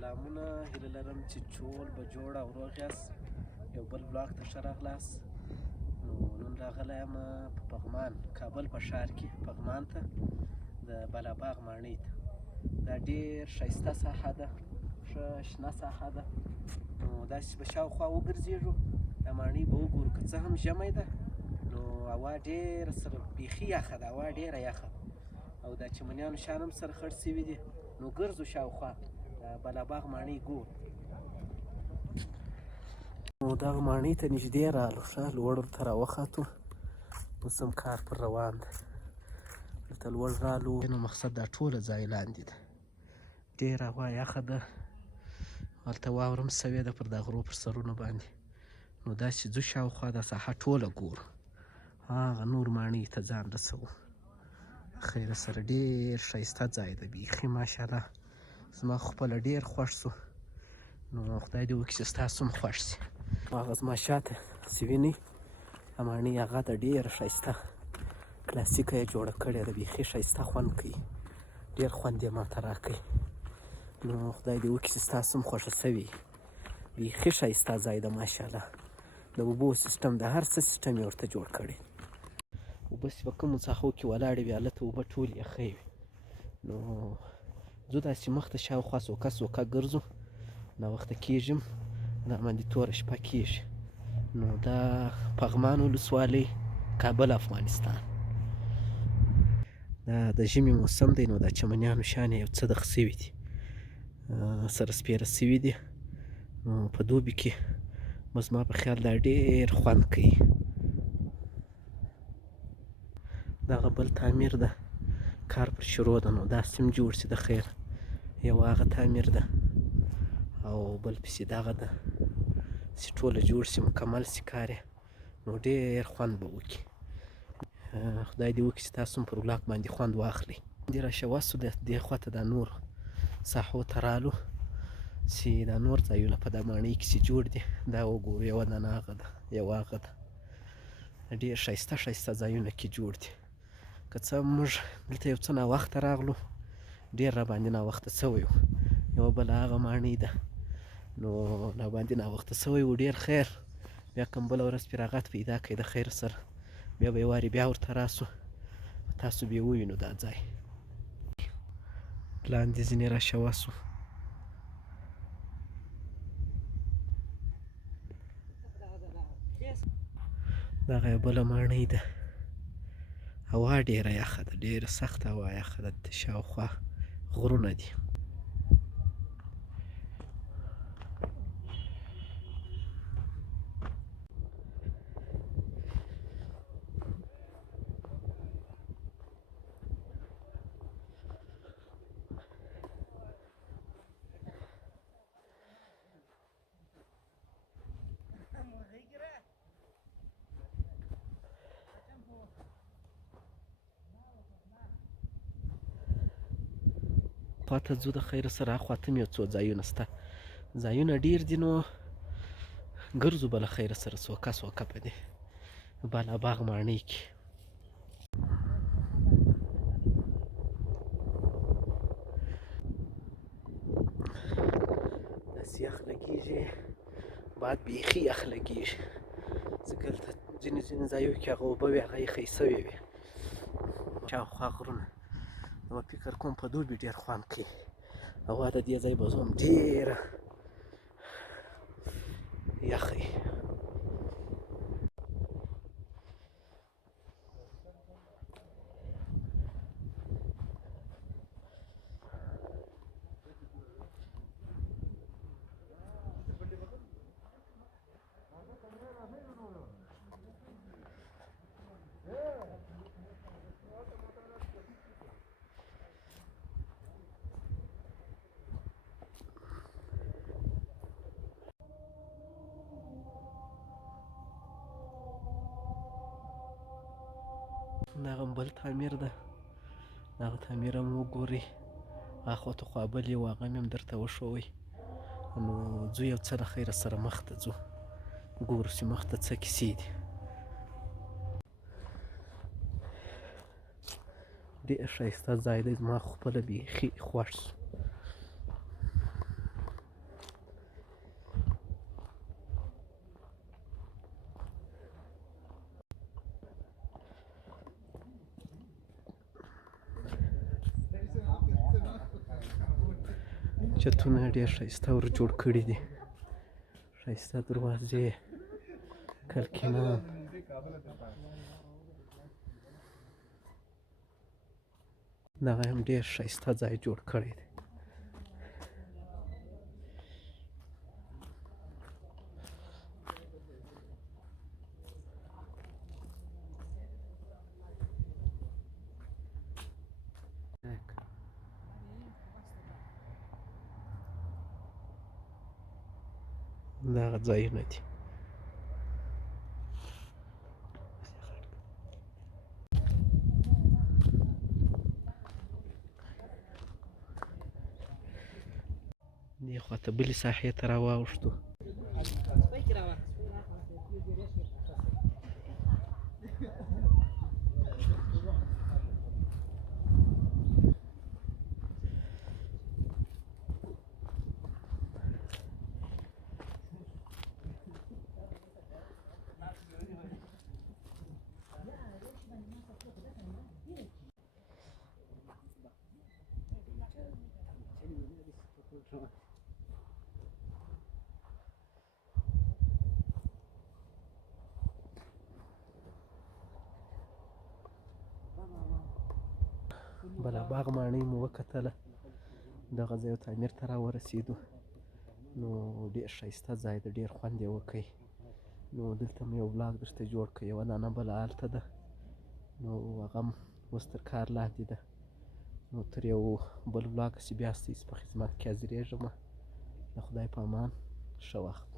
سلامونه، هیله لرم چې ټول به جوړ او روغ یاست. یو بل بلاګ ته ښه راغلاست. نو نن راغلی یم په پغمان، کابل په ښار کې پغمان ته، د بالاباغ ماڼۍ ته. دا ډېر ښایسته ساحه ده، ښه شنه ساحه ده. نو داسې به شاوخوا وګرځېږو، دا ماڼۍ به وګورو. که څه هم ژمی ده نو هوا ډېره سره بیخي یخه ده، هوا ډېره یخه ده، او دا چمنیانو شیان هم سره خړ شوي دي. نو ګرځو شاوخوا د بالاباغ ماڼۍ ګورو. نو دغه ماڼۍ ته نږدې رالو، ښه لوړ ورته راوختو. اوس هم کار پر روان دی. دلته لوړ رالو، نو مقصد دا ټوله ځای لاندې ده، ډېره هوا یخه ده. هلته واوره هم سوې ده پر دا غرو پر سرونو باندې. نو داسې ځو شاوخوا دا ساحه ټوله ګورو، هغه نور ماڼۍ ته ځان رسوو. خیره سره ډېر ښایسته ځای ده بیخي ماشاءالله، زما خپله ډېر خوښ شو. نو خدای دې وکړي چې ستاسو هم خوښ شي. هغه زما شاته چې وینئ دا ماڼۍ هغه ده، ډېره ښایسته کلاسیکه یې جوړه کړې ده، بیخي ښایسته خوند کوي، ډېر خوند یې ماته راکوي. نو خدای دې وکړي چې ستاسو هم خوښه شوې. بیخي ښایسته ځای ده ماشاءالله. د اوبو سیستم، د هر څه سیستم یې ورته جوړ کړی. اوبه چې په کومو څاښو کې ولاړې وي هلته اوبه ټولې یخې وي. نو ځو داسې مخته شاوخوا سوکه سوکه ګرځو، ناوخته کېږي هم، راباندې توره شپه کېږي. نو دا پغمان ولسوالۍ، کابل، افغانستان. دا د ژمي موسم دی، نو دا چمنیانو شیان یو څه دغه شوي دي، سره سپېره شوي دي. نو په دوبي کې به زما په خیال دا ډېر خوند کوي. دغه بل تعمیر ده، کار پر شروع ده. نو دا سیم جوړ شي د خیر، یو هغه تعمیر ده او بل پسې دغه ده چې ټوله جوړ شي، مکمل شي کار یې. نو ډېر خوند به وکړي. خدای دې وکړي چې تاسو هم پر ولاګ باندې خوند واخلئ. دې را شوه سو دې خواته دا نور ساحو ته رالو چې دا نور ځایونه په دا ماڼۍ کې چې جوړ دي دا وګورو. یوه دانه هغه ده، یوه هغه ده، ډېر ښایسته ښایسته ځایونه کې جوړ دي. که څه هم موږ دلته یو څه ناوخته راغلو، ډېر راباندې ناوخته شوی و. یوه بله هغه ماڼۍ ده، نو راباندې ناوخته شوی و، ډېر خیر. بیا کوم بله ورځ فراغت پیدا کړئ د خیر سره، بیا به یې وارې بیا ورته راسو، تاسو بیا ووینو دا ځای. لاندې ځینې را شوه سو. دغه یوه بله ماڼۍ ده، هوا ډېره یخه ده، ډېره سخته هوا یخه ده، شاوخوا غرونه دي. خواته ځو د خیره سره، هاخواته هم یو څو ځایونه شته، ځایونه ډېر دي. نو ګرځو به له خیره سره سوکه سوکه په دې بالاباغ ماڼۍ کې. داسې یخ لګېږي، باد بیخي یخ لګېږي، ځکه دلته ځینې ځایو کې هغه اوبه وې هغه یخې شوې وې، شاوخوا غرونه. نو فکر کوم په دوبي ډېر خوند کوي. هوا د دې ځای به زه هم ډېره یخه وي. دغه بل تعمیر ده، دغه تعمیر هم وګورئ. هاخوا خوا بل یو هغه مې هم درته وښوئ. نو ځو یو څه له خیره سره مخته ځو، ګورو چې مخته څه کیسې دي. ډېر ښایسته ځای دی، زما خپله بیخي خوښ شو. چتونه ډېر ښایسته ور جوړ کړي دي، ښایسته دروازې، کړکینان. دغه هم ډېر ښایسته ځای جوړ کړی دی. دغه ځایونه دي. دې خواته بلې ساحې ته راواوښتو. بلاباغ ماڼۍ مو وکتله، دغه ځای تعمیر ته راورسېدو. نو ډېر ښایسته ځای دی، ډېر خوند یې وکړ. نو دلته مو یو بلاک درته جوړ کړ، یوه دانه بله هلته ده، نو هغه هم اوس تر کار لاندې ده. نو تر یو بل بلاک چې بیا ستاسو په خدمت کې حاضرېږم. د خدای په امان، ښه وخت.